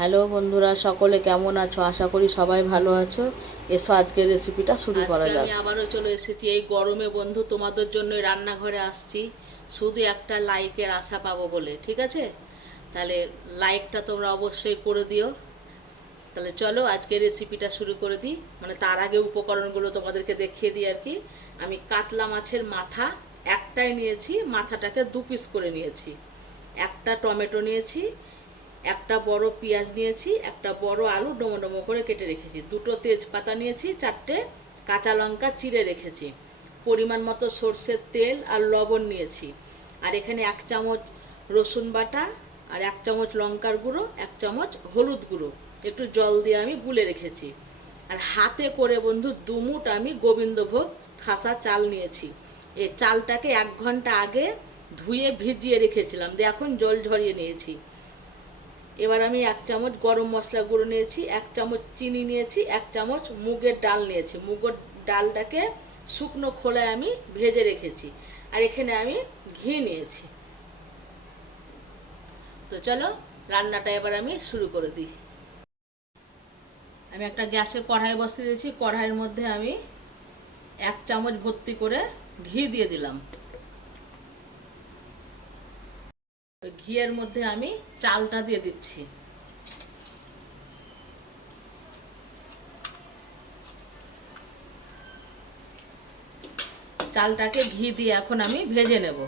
Hello বন্ধুরা সকলে কেমন আছো? আশা করি সবাই ভালো আছো। এসো আজকের রেসিপিটা শুরু করা যাক। আমি আবারও চলে এসেছি এই গরমে বন্ধু। তোমাদের জন্য রান্নাঘরে আসছি। শুধু একটা লাইকের আশা পাবো বলে ঠিক আছে? তাহলে লাইকটা তোমরা অবশ্যই করে দিও। তাহলে চলো আজকে রেসিপিটা শুরু করে দিই। মানে তার আগে উপকরণগুলো তোমাদেরকে দেখিয়ে দিই আর কি। আমি কাতলা মাছের মাথা একটাই নিয়েছি মাথাটাকে দু পিস করে নিয়েছি। একটা টমেটো নিয়েছি একটা বড় পেঁয়াজ নিয়েছি, একটা বড় আলু ডোমো ডোমো করে কেটে রেখেছি। দুটো তেজপাতা নিয়েছি, চারটে কাঁচা লঙ্কা চিড়ে রেখেছি। পরিমাণ মতো সর্ষের তেল আর লবণ নিয়েছি। আর এখানে এক চামচ রসুন বাটা আর এক চামচ লঙ্কার গুঁড়ো, এক চামচ হলুদ গুঁড়ো। একটু জল দিয়ে আমি গুলে রেখেছি। আর হাতে করে বন্ধু দুমুট আমি গোবিন্দভোগ খাসা চাল নিয়েছি। এই চালটাকে এক ঘণ্টা আগে ধুয়ে ভিজিয়ে রেখেছিলাম, দিয়ে এখন জল ঝরিয়ে নিয়েছি। এবার আমি এক চামচ গরম মশলা গুঁড়ো নিয়েছি, এক চামচ চিনি নিয়েছি, এক চামচ মুগের ডাল নিয়েছি। মুগের ডালটাকে শুকনো খোলায় আমি ভেজে রেখেছি আর এখানে আমি ঘি নিয়েছি। তো চলো, রান্নাটা এবার আমি শুরু করে দিই। আমি একটা গ্যাসে কড়াই বসিয়ে দিয়েছি, কড়াইয়ের মধ্যে আমি এক চামচ ভর্তি করে ঘি দিয়ে দিলাম। ঘিয়ের মধ্যে আমি চালটা দিয়ে দিচ্ছি। চালটাকে ঘি দিয়ে এখন আমি ভেজে নেব।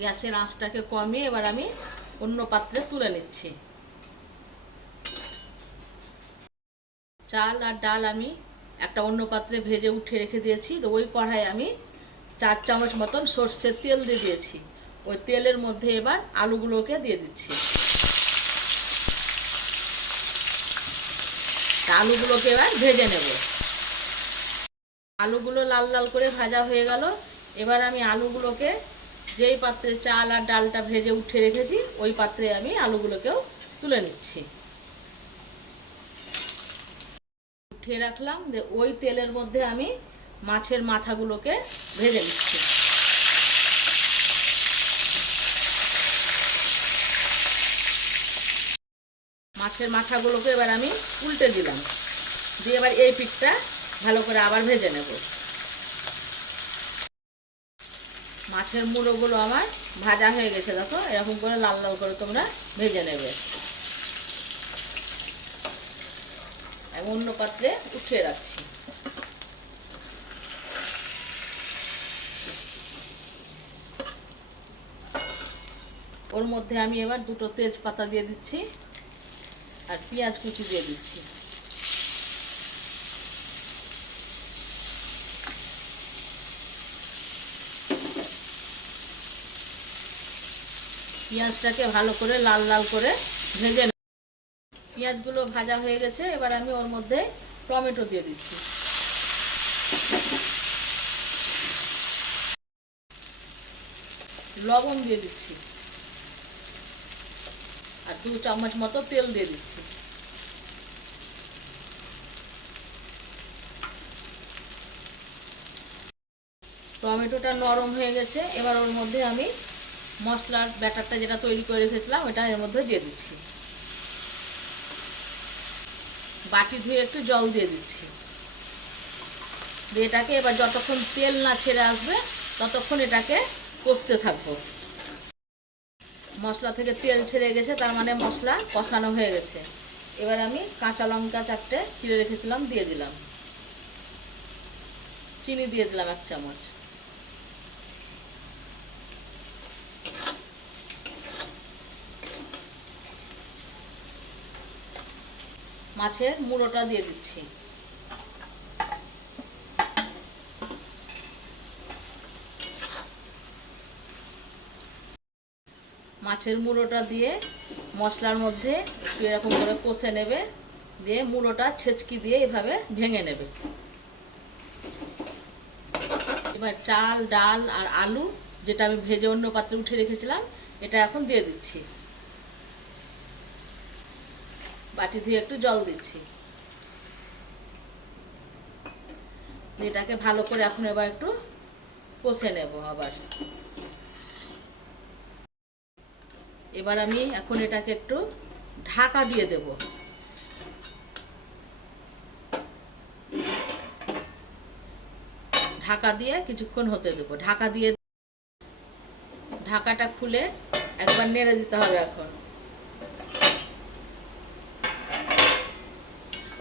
গ্যাসের আঁচটাকে কমিয়ে এবার আমি অন্য পাত্রে তুলে নিচ্ছি। চাল আর ডাল আমি একটা অন্য পাত্রে ভেজে উঠে রেখে দিয়েছি। তো ওই কড়াই আমি চার চামচ মতন সর্ষের তেল দিয়ে দিয়েছি। ওই তেলের মধ্যে এবার আলুগুলোকে দিয়ে দিচ্ছি। আলুগুলোকে এবার ভেজে নেব। আলুগুলো লাল লাল করে ভাজা হয়ে গেল। এবার আমি আলুগুলোকে যেই পাত্রে চাল আর ডালটা ভেজে উঠে রেখেছি, ওই পাত্রে আমি আলুগুলোকেও তুলে নিচ্ছি। উঠিয়ে রাখলাম, যে ওই তেলের মধ্যে আমি মাছের মাথাগুলোকে ভেজে নিচ্ছি। মাছের মাথাগুলোকে এবার আমি উল্টে দিলাম। দিয়ে এবার এই পিঠটা ভালো করে আবার ভেজে নেব। মাছের মুড়োগুলো আমার ভাজা হয়ে গেছে, দেখো? এরকম করে লাল লাল করে তোমরা ভেজে নেবে আমি অন্য পাত্রে উঠিয়ে রাখছি। ওর মধ্যে আমি এবার দুটো তেজপাতা দিয়ে দিচ্ছি আর পেঁয়াজ কুচি দিয়ে দিচ্ছি। পেঁয়াজটাকে ভালো করে লাল লাল করে ভেজে পেঁয়াজগুলো ভাজা হয়ে গেছে, এবার আমি ওর মধ্যে টমেটো দিয়ে দিচ্ছি। লবণ দিয়ে দিচ্ছি। আর দু চামচ মতো তেল দিয়ে দিচ্ছি। টমেটোটা নরম হয়ে গেছে, এবার ওর মধ্যে আমি মশলার ব্যাটারটা যেটা তৈরি করে রেখেছিলাম, ওটা এর মধ্যে দিয়ে দিচ্ছি। বাটি ধুয়ে একটু জল দিয়ে দিচ্ছি। দিয়ে এটাকে এবার যতক্ষণ তেল না ছেড়ে আসবে, ততক্ষণ এটাকে কষতে থাকব। মশলা থেকে তেল ছেড়ে গেছে, তার মানে মশলা কষানো হয়ে গেছে। এবার আমি কাঁচা লঙ্কা চারটে চিড়ে রেখেছিলাম, দিয়ে দিলাম। চিনি দিয়ে দিলাম এক চামচ। মাছের মুড়োটা দিয়ে দিচ্ছি। মাছের মুড়োটা দিয়ে মশলার মধ্যে এরকম করে কষে নেবে, দিয়ে মুড়োটা ছেচকি দিয়ে এভাবে ভেঙে নেবে। এবার চাল, ডাল আর আলু, যেটা আমি ভেজে অন্য পাত্রে উঠে রেখেছিলাম, এটা এখন দিয়ে দিচ্ছি। বাটি ধুয়ে একটু জল দিচ্ছি। এটাকে ভালো করে এখন এবার একটু কষে নেব আবার। এবার আমি এখন এটাকে একটু ঢাকা দিয়ে দেব। ঢাকা দিয়ে কিছুক্ষণ হতে দেবো। ঢাকা দিয়ে ঢাকাটা খুলে একবার নেড়ে দিতে হবে এখন।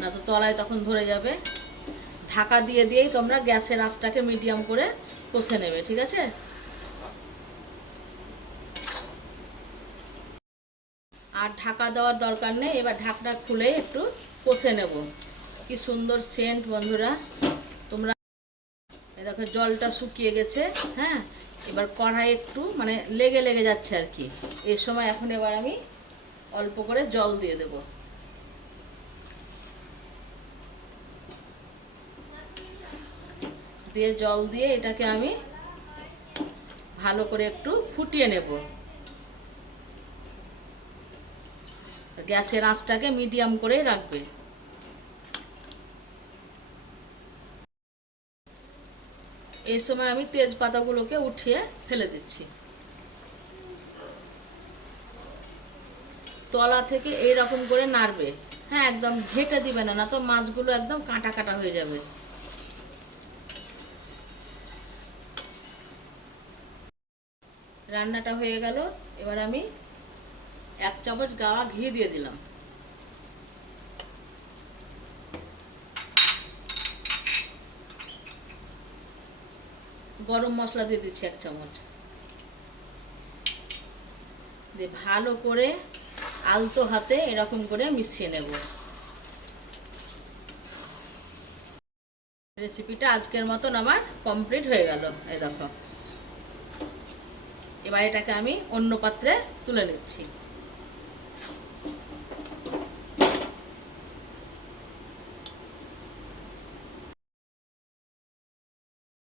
না তো তলায় তখন ধরে যাবে। ঢাকা দিয়ে দিয়েই তোমরা গ্যাসের আঁচটাকে মিডিয়াম করে কষে নেবে, ঠিক আছে? আর ঢাকা দেওয়ার দরকার নেই, এবার ঢাকনা খুলে একটু কষে নেব। কি সুন্দর সেন্ট বন্ধুরা। তোমরা দেখো, জলটা শুকিয়ে গেছে হ্যাঁ? এবার কড়াই একটু মানে লেগে লেগে যাচ্ছে আর কি। এই সময় এখন এবার আমি অল্প করে জল দিয়ে দেব। দিয়ে জল দিয়ে এটাকে আমি ভালো করে একটু ফুটিয়ে নেব। গ্যাসের আঁচটাকে মিডিয়াম করে রাখবে। এই সময় আমি তেজপাতাগুলোকে উঠিয়ে ফেলে দিচ্ছি। তলা থেকে এই রকম করে নাড়বে। হ্যাঁ একদম ঘেটে দিবে না না তো মাছগুলো একদম কাঁটা কাটা হয়ে যাবে। রান্নাটা হয়ে গেল। এবার আমি এক চামচ গাওয়া ঘি দিয়ে দিলাম। গরম মশলা দিয়ে দিচ্ছি এক চামচ। দিয়ে ভালো করে আলতো হাতে এরকম করে মিশিয়ে নেব। রেসিপিটা আজকের মতন আমার কমপ্লিট হয়ে গেল। এই দেখো। এবার এটাকে আমি অন্য পাত্রে তুলে নিচ্ছি।